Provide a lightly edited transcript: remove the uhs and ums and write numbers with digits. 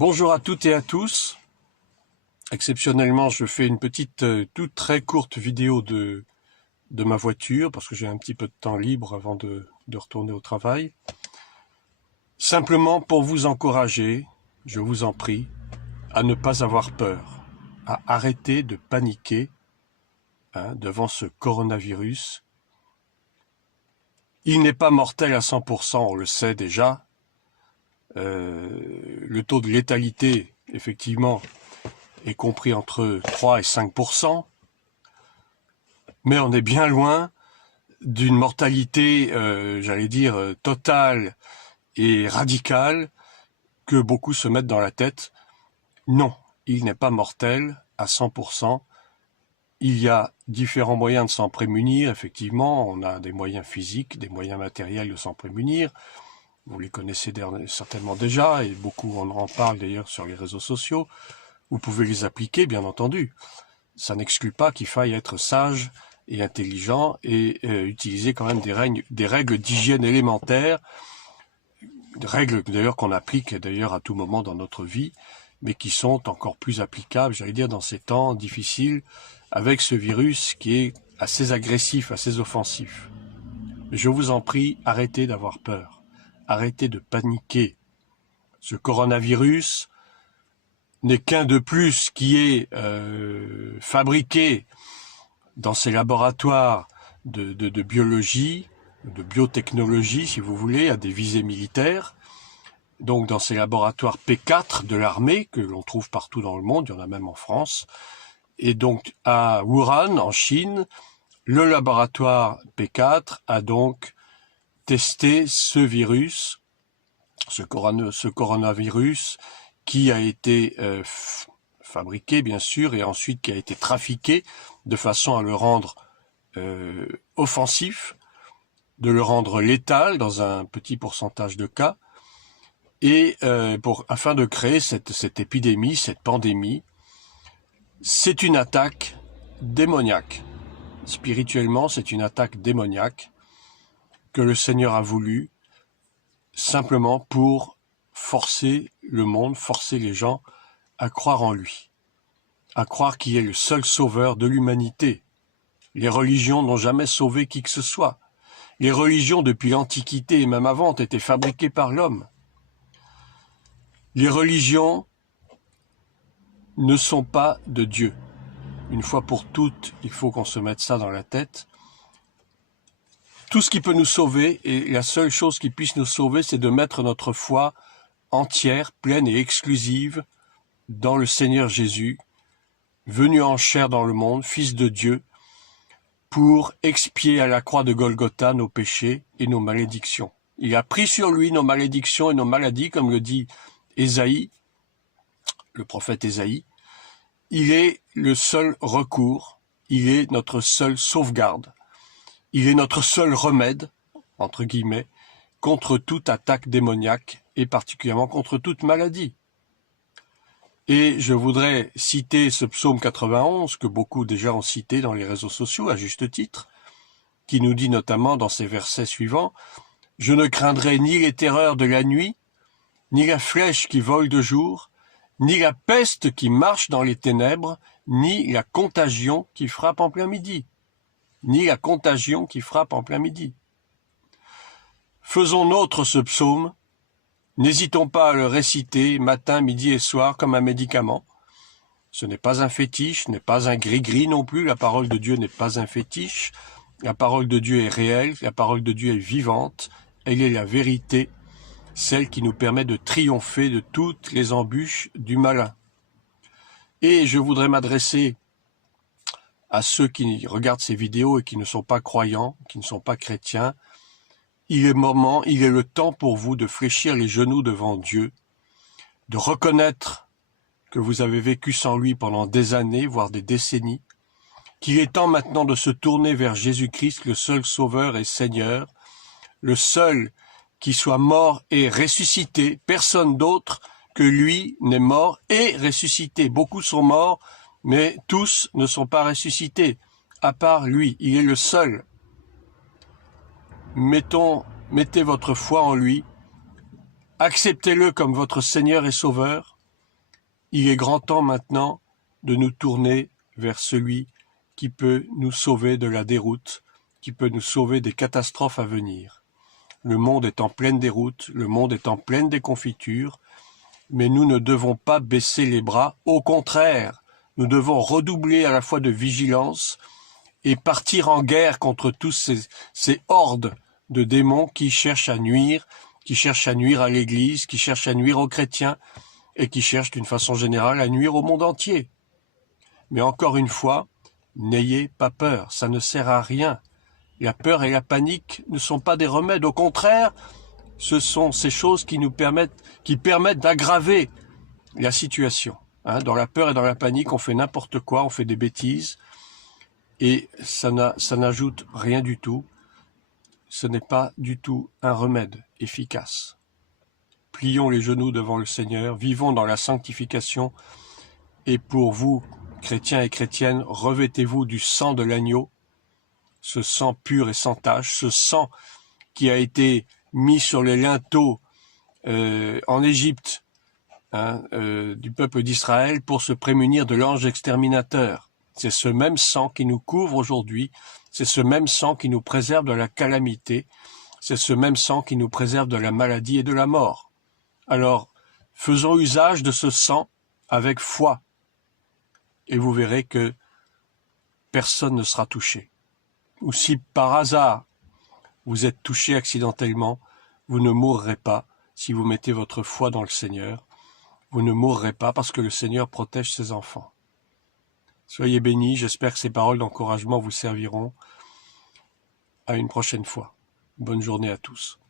Bonjour à toutes et à tous. Exceptionnellement, je fais une petite, toute très courte vidéo de ma voiture parce que j'ai un petit peu de temps libre avant de retourner au travail. Simplement pour vous encourager, je vous en prie, à ne pas avoir peur, à arrêter de paniquer devant ce coronavirus. Il n'est pas mortel à 100%, on le sait déjà. Le taux de létalité, effectivement, est compris entre 3 et 5%, mais on est bien loin d'une mortalité, j'allais dire, totale et radicale que beaucoup se mettent dans la tête. Non, il n'est pas mortel à 100%. Il y a différents moyens de s'en prémunir, effectivement. On a des moyens physiques, des moyens matériels de s'en prémunir. Vous les connaissez certainement déjà, et beaucoup on en parle d'ailleurs sur les réseaux sociaux. Vous pouvez les appliquer, bien entendu. Ça n'exclut pas qu'il faille être sage et intelligent et utiliser quand même des règles d'hygiène élémentaires, des règles d'ailleurs qu'on applique d'ailleurs à tout moment dans notre vie, mais qui sont encore plus applicables, j'allais dire, dans ces temps difficiles, avec ce virus qui est assez agressif, assez offensif. Je vous en prie, arrêtez d'avoir peur. Arrêtez de paniquer. Ce coronavirus n'est qu'un de plus qui est fabriqué dans ces laboratoires de biologie, de biotechnologie, si vous voulez, à des visées militaires. Donc dans ces laboratoires P4 de l'armée, que l'on trouve partout dans le monde, il y en a même en France. Et donc à Wuhan, en Chine, le laboratoire P4 a donc testé ce virus, ce coronavirus, qui a été fabriqué, bien sûr, et ensuite qui a été trafiqué de façon à le rendre offensif, de le rendre létal dans un petit pourcentage de cas, et afin de créer cette épidémie, cette pandémie. C'est une attaque démoniaque. Spirituellement, c'est une attaque démoniaque que le Seigneur a voulu simplement pour forcer le monde, forcer les gens à croire en lui, à croire qu'il est le seul sauveur de l'humanité. Les religions n'ont jamais sauvé qui que ce soit. Les religions, depuis l'Antiquité et même avant, ont été fabriquées par l'homme. Les religions ne sont pas de Dieu. Une fois pour toutes, il faut qu'on se mette ça dans la tête. Tout ce qui peut nous sauver, et la seule chose qui puisse nous sauver, c'est de mettre notre foi entière, pleine et exclusive dans le Seigneur Jésus, venu en chair dans le monde, Fils de Dieu, pour expier à la croix de Golgotha nos péchés et nos malédictions. Il a pris sur lui nos malédictions et nos maladies, comme le dit Ésaïe, le prophète Ésaïe. Il est le seul recours, il est notre seule sauvegarde, il est notre seul remède, entre guillemets, contre toute attaque démoniaque et particulièrement contre toute maladie. Et je voudrais citer ce psaume 91 que beaucoup déjà ont cité dans les réseaux sociaux à juste titre, qui nous dit notamment dans ces versets suivants « Je ne craindrai ni les terreurs de la nuit, ni la flèche qui vole de jour, ni la peste qui marche dans les ténèbres, ni la contagion qui frappe en plein midi. » Ni la contagion qui frappe en plein midi. Faisons nôtre ce psaume, n'hésitons pas à le réciter matin, midi et soir comme un médicament. Ce n'est pas un fétiche, ce n'est pas un gris-gris non plus, la parole de Dieu n'est pas un fétiche, la parole de Dieu est réelle, la parole de Dieu est vivante, elle est la vérité, celle qui nous permet de triompher de toutes les embûches du malin. Et je voudrais m'adresser à ceux qui regardent ces vidéos et qui ne sont pas croyants, qui ne sont pas chrétiens. Il est le temps pour vous de fléchir les genoux devant Dieu, de reconnaître que vous avez vécu sans lui pendant des années, voire des décennies, qu'il est temps maintenant de se tourner vers Jésus-Christ, le seul Sauveur et Seigneur, le seul qui soit mort et ressuscité. Personne d'autre que lui n'est mort et ressuscité. Beaucoup sont morts, mais tous ne sont pas ressuscités, à part lui. Il est le seul. Mettez votre foi en lui, acceptez-le comme votre Seigneur et Sauveur, Il est grand temps maintenant de nous tourner vers celui qui peut nous sauver de la déroute, qui peut nous sauver des catastrophes à venir. Le monde est en pleine déroute, le monde est en pleine déconfiture, mais nous ne devons pas baisser les bras. Au contraire, nous devons redoubler à la fois de vigilance et partir en guerre contre tous ces hordes de démons qui cherchent à nuire à l'Église, qui cherchent à nuire aux chrétiens et qui cherchent d'une façon générale à nuire au monde entier. Mais encore une fois, n'ayez pas peur, ça ne sert à rien. La peur et la panique ne sont pas des remèdes, au contraire, ce sont ces choses qui permettent d'aggraver la situation. Dans la peur et dans la panique, on fait n'importe quoi, on fait des bêtises, et ça n'ajoute rien du tout. Ce n'est pas du tout un remède efficace. Plions les genoux devant le Seigneur, vivons dans la sanctification, et pour vous, chrétiens et chrétiennes, revêtez-vous du sang de l'agneau, ce sang pur et sans tache, ce sang qui a été mis sur les linteaux en Égypte du peuple d'Israël pour se prémunir de l'ange exterminateur. C'est ce même sang qui nous couvre aujourd'hui, c'est ce même sang qui nous préserve de la calamité, c'est ce même sang qui nous préserve de la maladie et de la mort. Alors, faisons usage de ce sang avec foi, et vous verrez que personne ne sera touché. Ou si par hasard vous êtes touché accidentellement, vous ne mourrez pas si vous mettez votre foi dans le Seigneur. Vous ne mourrez pas parce que le Seigneur protège ses enfants. Soyez bénis, j'espère que ces paroles d'encouragement vous serviront. À une prochaine fois. Bonne journée à tous.